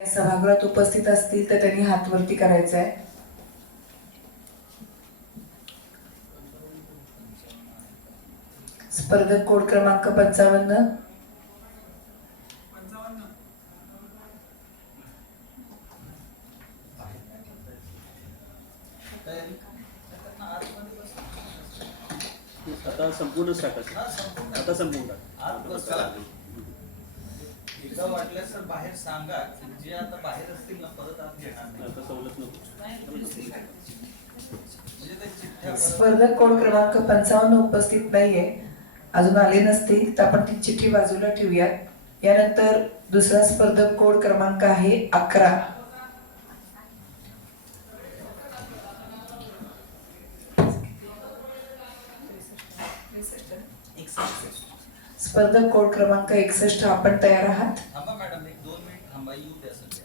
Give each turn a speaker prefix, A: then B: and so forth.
A: सभागृहात उपस्थित असतील तर त्यांनी हात वरती करायचा आहे स्पर्धक कोड क्रमांक पंचावन्न.
B: आता संपूर्णच टाकायचं आता संपूर्ण.
C: एकदा वाटल्यास तर बाहेर सांगा जे आता बाहेर असतील ना परत आत घेणार नाही.
B: आता सवलत नको.
C: म्हणजे ते चिठ्ठ्या परत
A: स्पर्धक कोड क्रमांक पंचावन्न उपस्थित नाहीये अजून आले नसतील तर आपण ती चिठ्ठी बाजूला ठेवूयात. यानंतर दुसरा स्पर्धक कोड क्रमांक आहे? अकरा. स्पर्धक कोड क्रमांक एकसष्ट. आपण तयार आहात.
C: थांबा मॅडम एक दोन मिनिट थांबा येऊ द्या सध्या.